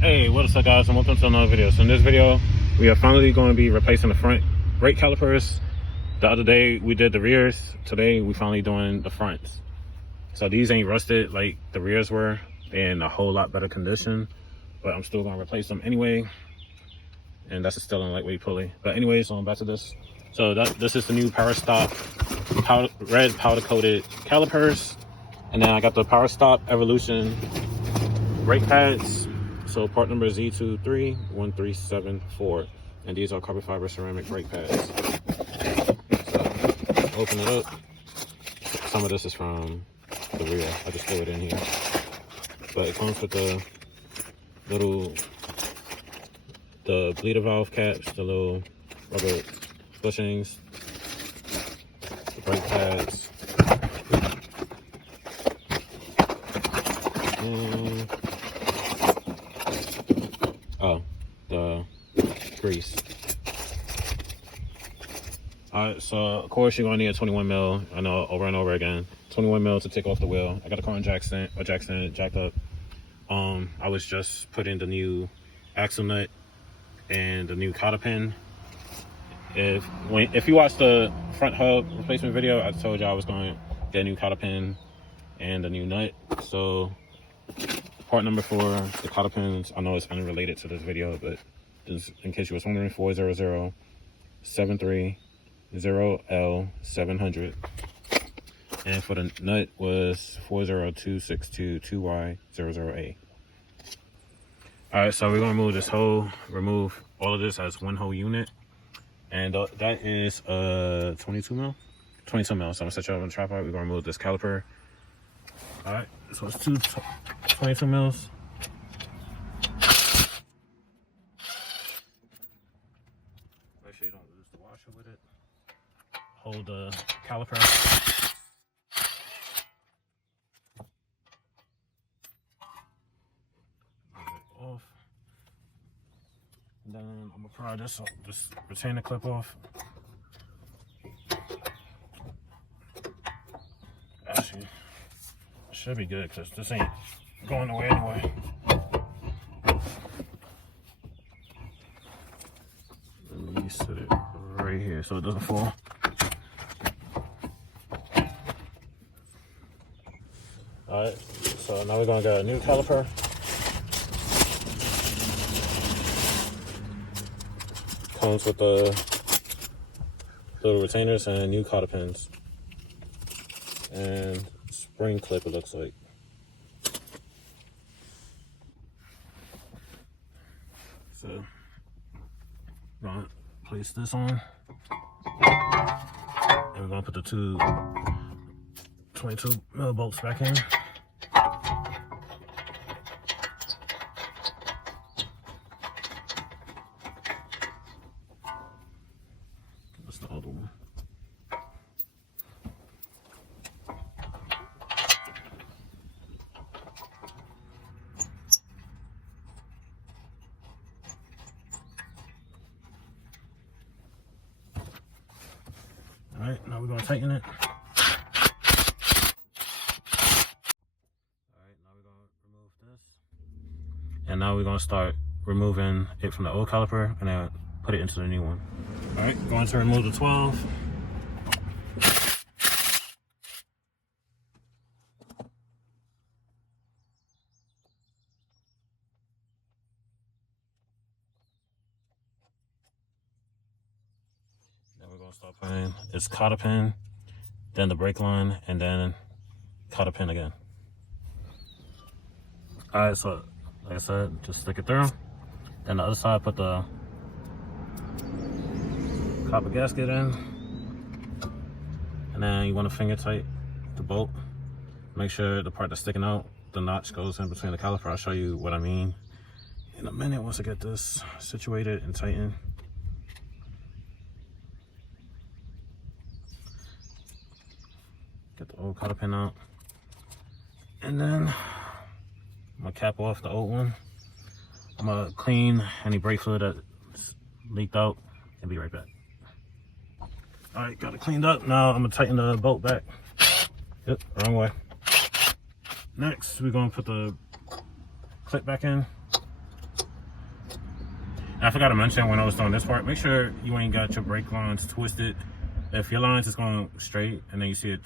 Hey, what's up guys, and welcome to another video. So in this video, we are finally going to be replacing the front brake calipers. The other day we did the rears. Today we finally doing the fronts. So these ain't rusted like the rears were. They're in a whole lot better condition, but I'm still going to replace them anyway. And that's still in lightweight pulley. But anyways, on back to this. So this is the new Power Stop red powder coated calipers. And then I got the Power Stop Evolution brake pads. So part number is Z231374, and these are carbon fiber ceramic brake pads. So open it up. Some of this is from the rear. I just threw it in here, but it comes with the bleeder valve caps, the little rubber bushings, the brake pads, and the grease. Alright, so of course you're gonna need a 21 mil. I know, over and over again. 21 mil to take off the wheel. I got the car in jack stand jacked up. I was just putting the new axle nut and the new cotter pin. If you watched the front hub replacement video, I told you I was going to get a new cotter pin and a new nut. So part number for the cotter pins, I know it's unrelated to this video, but just in case you was wondering, 4007330L700. And for the nut was 40262Y00A. Alright, so we're going to remove all of this as one whole unit. And that is 22 mil. So I'm going to set you up on the tripod. We're going to remove this caliper. Alright, so it's 22 mils. Make sure you don't lose the washer with it. Hold the caliper. Off. And then I'm gonna pry this retainer clip off. Actually, should be good because this ain't going away anyway. Let me set it right here so it doesn't fall. Alright, so now we're gonna get a new caliper. Comes with the little retainers and new cotter pins. And spring clip, it looks like. So we're gonna place this on, and we're gonna put the two 22 mil bolts back in. That's the other one. Alright, now we're going to tighten it. Alright, now we're going to remove this. And now we're going to start removing it from the old caliper and then put it into the new one. Alright, going to remove the 12. We're gonna start putting this cotter pin, then the brake line, and then cotter pin again. Alright, so like I said, just stick it through. Then the other side, put the copper gasket in. And then you want to finger tight the bolt. Make sure the part that's sticking out, the notch goes in between the caliper. I'll show you what I mean in a minute once I get this situated and tightened. Get the old cotter pin out. And then I'm gonna cap off the old one. I'm gonna clean any brake fluid that's leaked out and be right back. All right, got it cleaned up. Now I'm gonna tighten the bolt back. Yep, wrong way. Next, we're gonna put the clip back in. I forgot to mention when I was doing this part, make sure you ain't got your brake lines twisted. If your lines is going straight and then you see it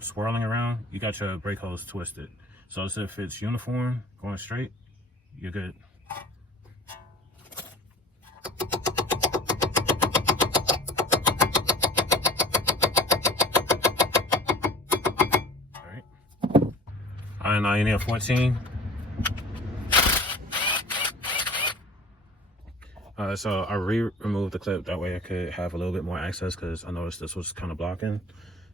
swirling around, you got your brake hose twisted. So as if it's uniform, going straight, you're good. All right, now you need a 14. So I removed the clip, that way I could have a little bit more access because I noticed this was kind of blocking.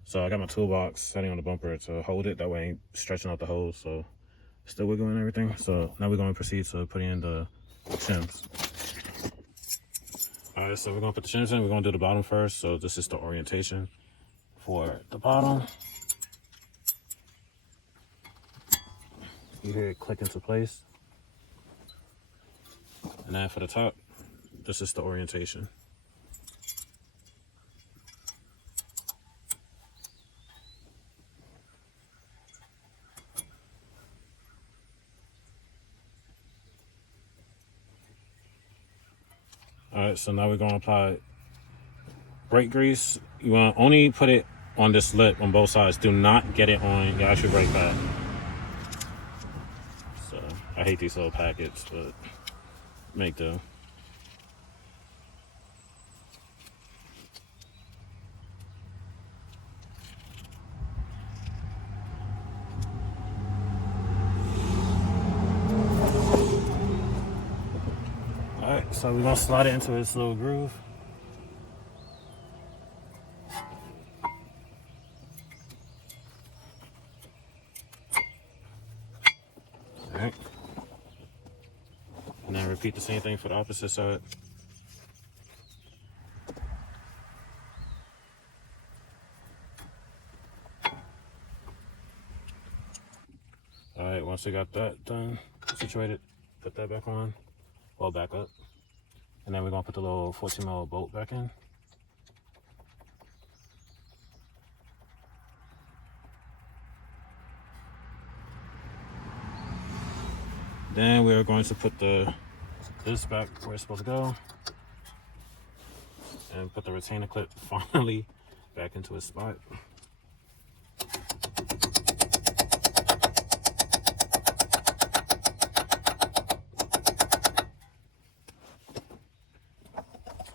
So I got my toolbox setting on the bumper to hold it, that way I ain't stretching out the hose, so still wiggling and everything. So now we're going to proceed to putting in the shims. All right, so we're going to put the shims in. We're going to do the bottom first. So this is the orientation for the bottom. You hear it click into place. And then for the top, this is the orientation. All right, so now we're going to apply brake grease. You want to only put it on this lip on both sides. Do not get it on your actual brake pad. So I hate these little packets, but make do. Alright, so we're gonna slide it into this little groove. Alright. And then repeat the same thing for the opposite side. Alright, once we got that done, situated, put that back on, well back up. And then we're gonna put the little 14mm bolt back in. Then we are going to put this back where it's supposed to go. And put the retainer clip finally back into its spot.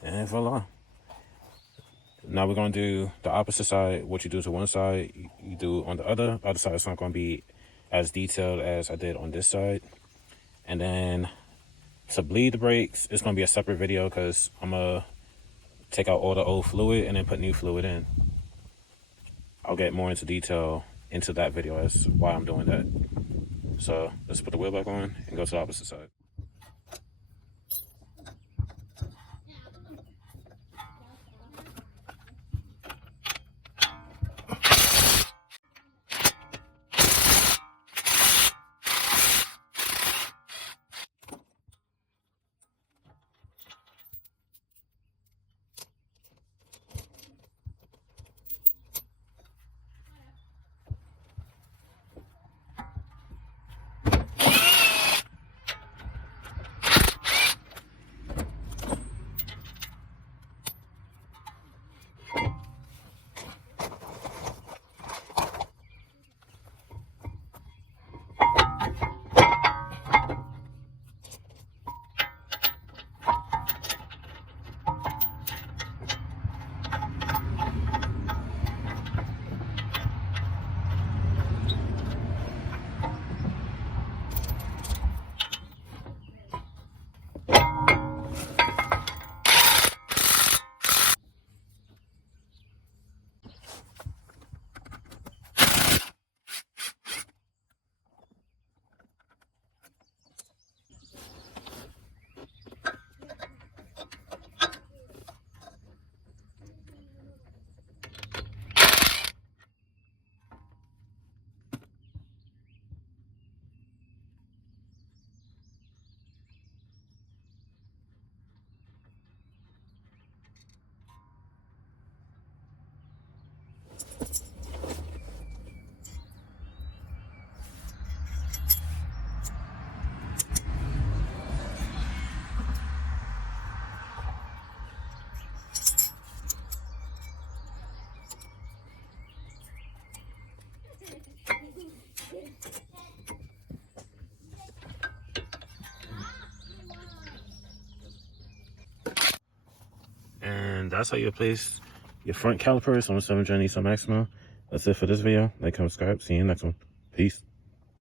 And voila. Now we're going to do the opposite side. What you do to one side, you do on the other. The other side is not going to be as detailed as I did on this side. And then to bleed the brakes, it's going to be a separate video because I'm going to take out all the old fluid and then put new fluid in. I'll get more into detail into that video as why I'm doing that. So let's put the wheel back on and go to the opposite side. that's how you replace your front calipers on the 7th gen Nissan Maxima. That's it for this video. Like, comment, subscribe. See you in the next one. Peace.